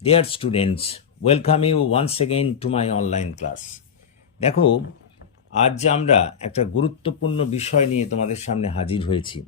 Dear students, welcome you once again to my online class. দেখো, আজ আমরা একটা গুরুত্বপূর্ণ বিষয় নিয়ে তোমাদের সামনে হাজির হয়েছি।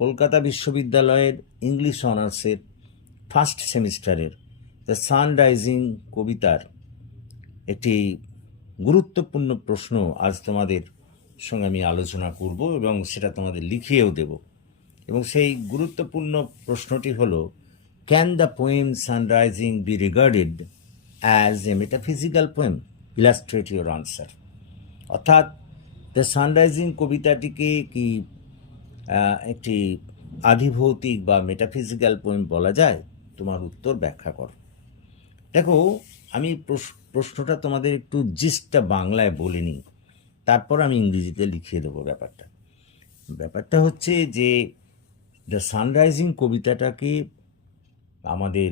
কলকাতা বিশ্ববিদ্যালয়ের ইংলিশ অনার্সের ফার্স্ট সেমিস্টারের দ্য সানরাইজিং কবিতার একটি গুরুত্বপূর্ণ প্রশ্ন আজ তোমাদের সঙ্গে আমি আলোচনা করব এবং সেটা তোমাদের লিখিয়েও দেব। এবং সেই গুরুত্বপূর্ণ প্রশ্নটি হলো, Can the poem Sunrising be regarded as a metaphysical poem? Illustrate your answer. অর্থাৎ দ্য সানরাইজিং কবিতাটিকে কি একটি আধিভৌতিক বা মেটাফিজিক্যাল পোয়েম বলা যায়? তোমার উত্তর ব্যাখ্যা করো। দেখো, আমি প্রশ্নটা তোমাদের একটু জিস্টটা বাংলায় বলে নিই, তারপর আমি ইংরেজিতে লিখিয়ে দেবো ব্যাপারটা হচ্ছে যে দ্য সানরাইজিং কবিতাটাকে আমাদের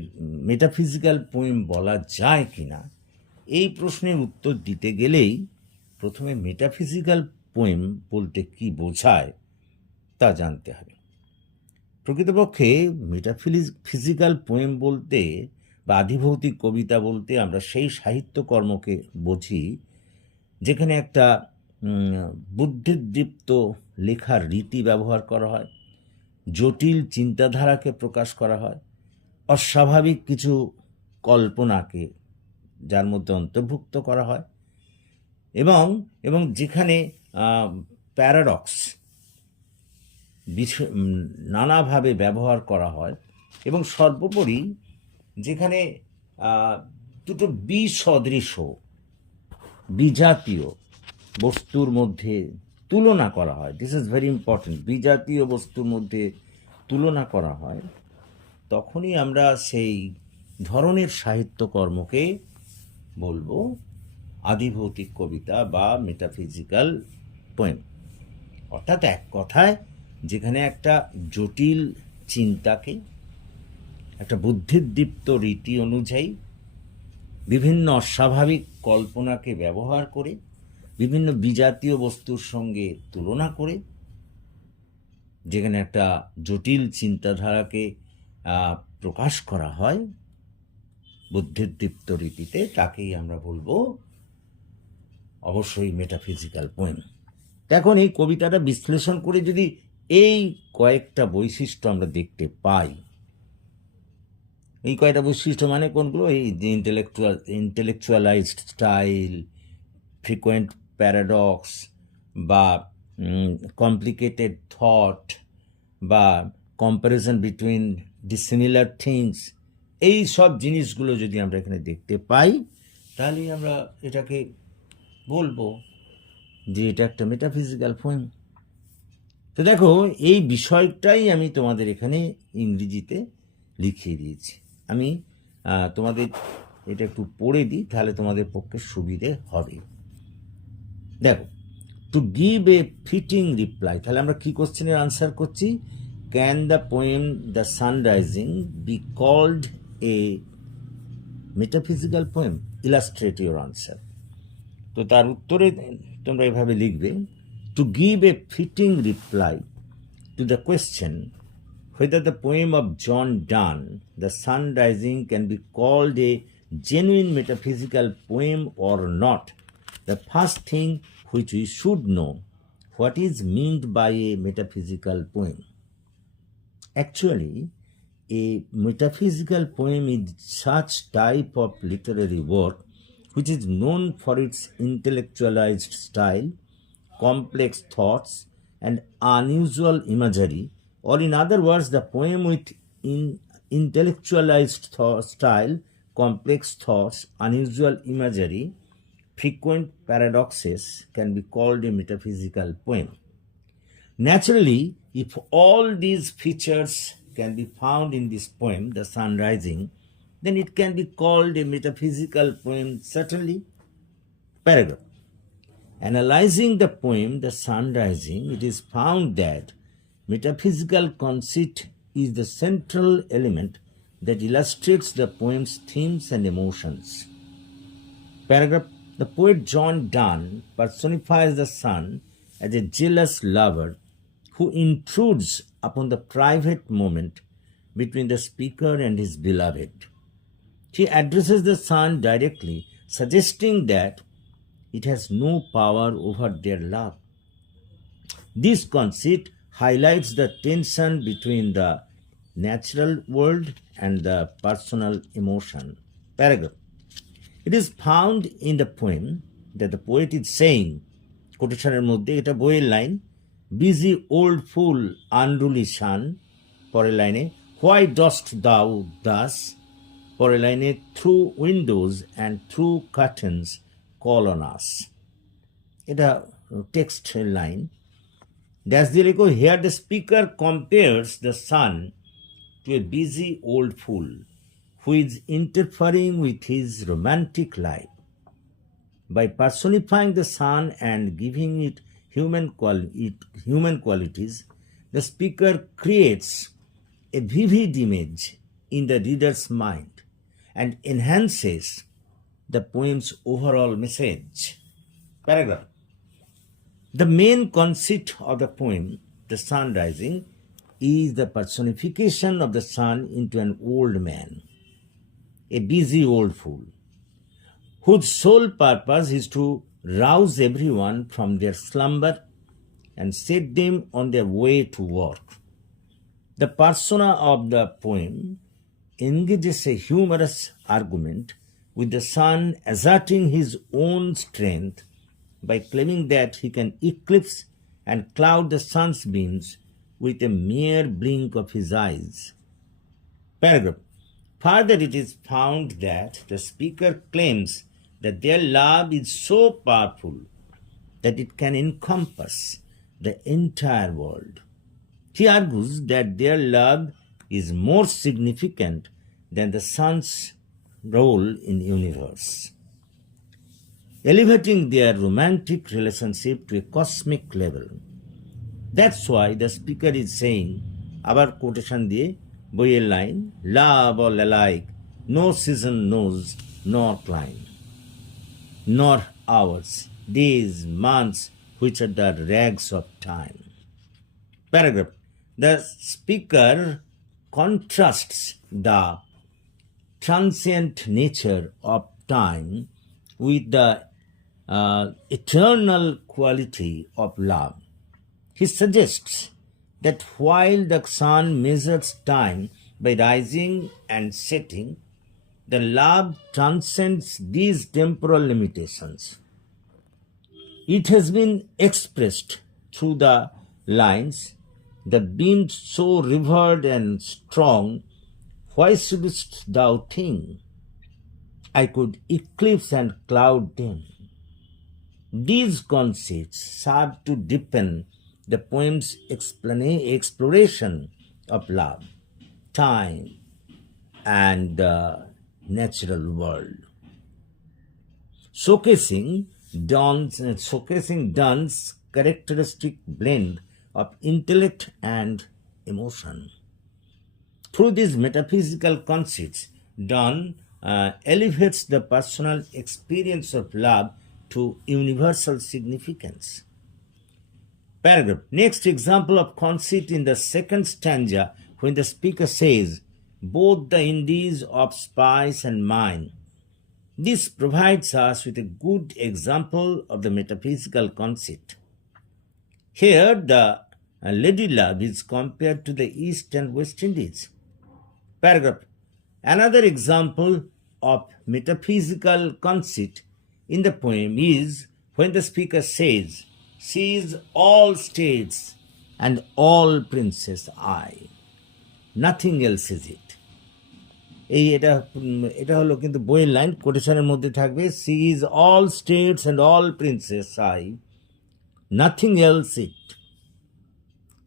মেটাফিজিক্যাল পোয়েম বলা যায় কি না, এই প্রশ্নের উত্তর দিতে গেলেই প্রথমে মেটাফিজিক্যাল পোয়েম বলতে কি বোঝায় তা জানতে হবে। প্রকৃতপক্ষে মেটাফিজিক্যাল পোয়েম বলতে বা আধিভৌতিক কবিতা বলতে আমরা সেই সাহিত্যকর্মকে বুঝি যেখানে একটা বুদ্ধিদীপ্ত লেখার রীতি ব্যবহার করা হয়, জটিল চিন্তাধারাকে প্রকাশ করা হয়, অস্বাভাবিক কিছু কল্পনাকে যার মধ্যে অন্তর্ভুক্ত করা হয়, এবং যেখানে প্যারাডক্স নানাভাবে ব্যবহার করা হয়, এবং সর্বোপরি যেখানে দুটো বিসদৃশ বিজাতীয় বস্তুর মধ্যে তুলনা করা হয়। This is very important. বিজাতীয় বস্তুর মধ্যে তুলনা করা হয়, তখনই আমরা সেই ধরনের সাহিত্যকর্মকে বলবো আধিভৌতিক কবিতা বা মেটাফিজিক্যাল পোয়েম। অর্থাৎ এক কথায় যেখানে একটা জটিল চিন্তাকে একটা বুদ্ধিদীপ্ত রীতি অনুযায়ী বিভিন্ন অস্বাভাবিক কল্পনাকে ব্যবহার করে বিভিন্ন বিজাতীয় বস্তুর সঙ্গে তুলনা করে যেখানে একটা জটিল চিন্তাধারাকে প্রকাশ করা হয় বুদ্ধিদীপ্ত রীতিতে, তাকেই আমরা বলবো অবশ্যই মেটাফিজিক্যাল পোয়েম। এখন এই কবিতাটা বিশ্লেষণ করে যদি এই কয়েকটা বৈশিষ্ট্য আমরা দেখতে পাই, এই কয়েকটা বৈশিষ্ট্য মানে কোনগুলো? এই যে ইন্টেলেকচুয়ালাইজড স্টাইল, ফ্রিকোয়েন্ট প্যারাডক্স বা কমপ্লিকেটেড থট বা কম্প্যারিজন বিটুইন ডিসিমিলার থিংস, এই সব জিনিসগুলো যদি আমরা এখানে দেখতে পাই, তাহলেই আমরা এটাকে বলবো যে এটা একটা মেটাফিজিক্যাল পোয়েম। তো দেখো, এই বিষয়টাই আমি তোমাদের এখানে ইংরেজিতে লিখিয়ে দিয়েছি। আমি তোমাদের এটা একটু পড়ে দিই, তাহলে তোমাদের পক্ষে সুবিধে হবে। দেখো, to give a fitting reply, তাহলে আমরা কি কোশ্চেনের আনসার করছি? Can the poem the sunrising be called a metaphysical poem? Illustrate your answer. তো তার উত্তরে তোমরা এভাবে লিখবে, to give a fitting reply to the question whether the poem of John Donne, The Sunrising, can be called a genuine metaphysical poem or not, the first thing which we should know what is meant by a metaphysical poem. Actually, a metaphysical poem is such type of literary work which is known for its intellectualized style, complex thoughts, and unusual imagery, or in other words, the poem with intellectualized style, complex thoughts, unusual imagery, frequent paradoxes can be called a metaphysical poem. Naturally, if all these features can be found in this poem, The Sunrising, then it can be called a metaphysical poem, certainly. Paragraph. Analyzing the poem The Sunrising, it is found that metaphysical conceit is the central element that illustrates the poem's themes and emotions. Paragraph. The poet John Donne personifies the sun as a jealous lover who intrudes upon the private moment between the speaker and his beloved. She addresses the sun directly, suggesting that it has no power over their love. This conceit highlights the tension between the natural world and the personal emotion. Paragraph. It is found in the poem that the poet is saying, কোটেশনের মধ্যে এটা বইয়ের line, busy old fool unruly sun, পরের লাইনে why dost thou thus, পরের লাইনে through windows and through curtains call on us. এটা text line. Dash দিয়ে লেখো, here the speaker compares the sun to a busy old fool who is interfering with his romantic life. By personifying the sun and giving it human qualities, the speaker creates a vivid image in the reader's mind and enhances the poem's overall message. Paragraph. The main conceit of the poem, The Sunrising, is the personification of the sun into an old man, a busy old fool, whose sole purpose is to rouse everyone from their slumber and set them on their way to work. The persona of the poem engages a humorous argument with the sun asserting his own strength by claiming that he can eclipse and cloud the sun's beams with a mere blink of his eyes. Paragraph. Further, it is found that the speaker claims that their love is so powerful that it can encompass the entire world. He argues that their love is more significant than the sun's role in the universe, elevating their romantic relationship to a cosmic level. That's why the speaker is saying, abar quotation diye boyer line, love all alike, no season knows nor clime, nor hours, days, months, which are the rags of time. Paragraph. The speaker contrasts the transient nature of time with the eternal quality of love. He suggests that while the sun measures time by rising and setting, the love transcends these temporal limitations. It has been expressed through the lines, the beam so revered and strong, why shouldst thou think I could eclipse and cloud them? These conceits serve to deepen the poem's exploration of love, time, and the natural world, showcasing Donne's characteristic blend of intellect and emotion. Through these metaphysical conceits, Donne elevates the personal experience of love to universal significance. Paragraph. Next example of conceit in the second stanza, when the speaker says, both the Indies of spice and mine. This provides us with a good example of the metaphysical conceit. Here, the lady love is compared to the East and West Indies. Paragraph. Another example of metaphysical conceit in the poem is when the speaker says, she is all states and all princess I. Nothing else is it. এটা হলো কিন্তু বইয়ের লাইন, কোটেশনের মধ্যে থাকবে, she is all states and all princess I. Nothing else it.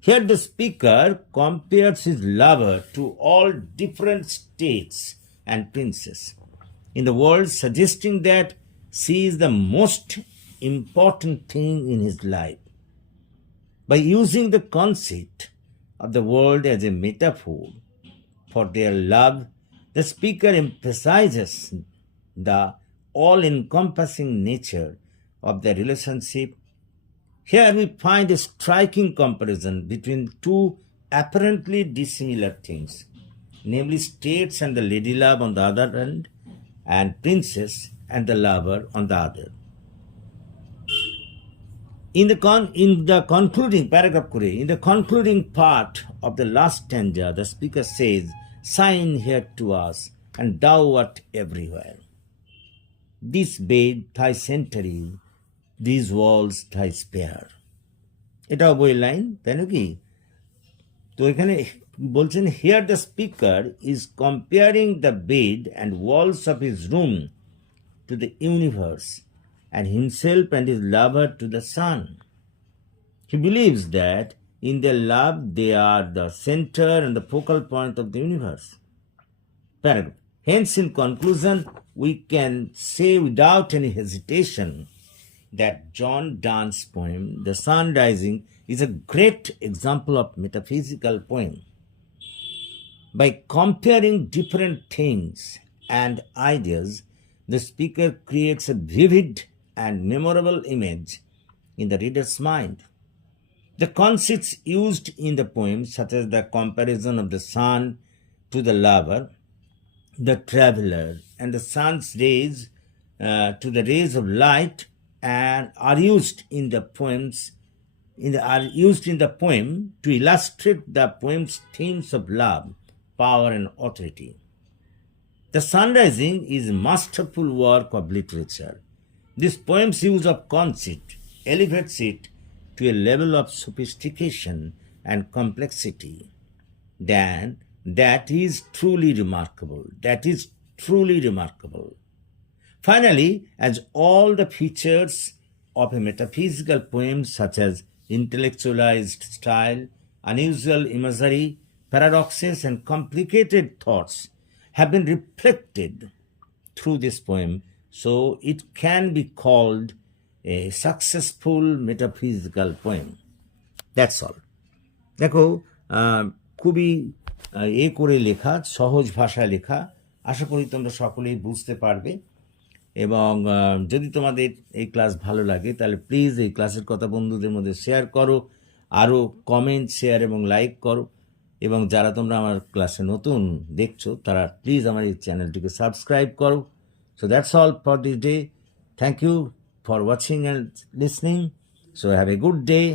Here the speaker compares his lover to all different states and princes in the world, suggesting that she is the most important thing in his life. By using the conceit of the world as a metaphor for their love, the speaker emphasizes the all-encompassing nature of the relationship. Here we find a striking comparison between two apparently dissimilar things, namely states and the lady love on the other hand, and princess and the lover on the other. In the concluding paragraph, in the concluding part of the last stanza, the speaker says, "Sign here to us, and thou art everywhere. This bed thy century, these walls thy spare." এটাও বই লাইন, তাই নাকি? তো এখানে বলছেন, here the speaker is comparing the bed and walls of his room to the universe, and himself and his lover to the sun. He believes that in their love they are the center and the focal point of the universe. Paragraph. Hence, in conclusion, we can say without any hesitation that John Donne's poem, The Sunrising, is a great example of metaphysical poem. By comparing different things and ideas, the speaker creates a vivid and memorable image in the reader's mind. The concepts used in the poem, such as the comparison of the sun to the lover, the traveler, and the sun's rays to the rays of light, and are used in the poem to illustrate the poem's themes of love, power, and authority. The Sunrising is a masterful work of literature. This poem's use of concept elevates it to a level of sophistication and complexity that is truly remarkable. Finally, as all the features of a metaphysical poem, such as intellectualized style, unusual imagery, paradoxes, and complicated thoughts, have been reflected through this poem, so it can be called a successful metaphysical poem. That's all. দেখো, খুবই করে লেখা, সহজ ভাষায় লেখা। আশা করি তোমরা সকলেই বুঝতে পারবে। এবং যদি তোমাদের এই ক্লাস ভালো লাগে তাহলে প্লিজ এই ক্লাসের কথা বন্ধুদের মধ্যে শেয়ার করো, আরও কমেন্ট, শেয়ার এবং লাইক করো। এবং যারা তোমরা আমার ক্লাসে নতুন দেখছো তারা প্লিজ আমার এই চ্যানেলটিকে সাবস্ক্রাইব করো। So that's all for this day. Thank you for watching and listening. So have a good day.